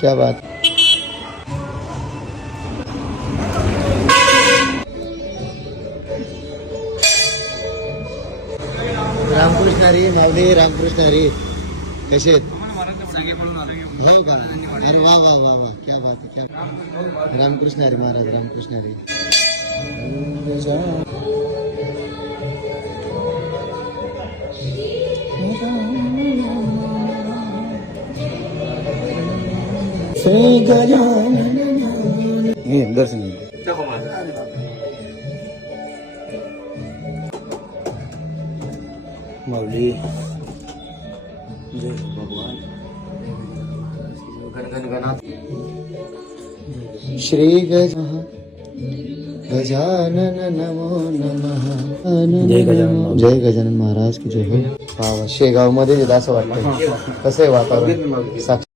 क्या बात. रामकृष्ण हरी माऊली, रामकृष्ण हरी. कसे आहेत? हो का? अरे वा वा वा वा, क्या बात आहे, क्या. रामकृष्ण हरी महाराज, रामकृष्ण हरी. श्री गजानन दर्शन घे. माऊली जय भगवान. श्री गजानन नमो नमः. जय गजानन महाराज की जय हो. शेगाव मध्ये असं वाटतं. कसं आहे वातावरण?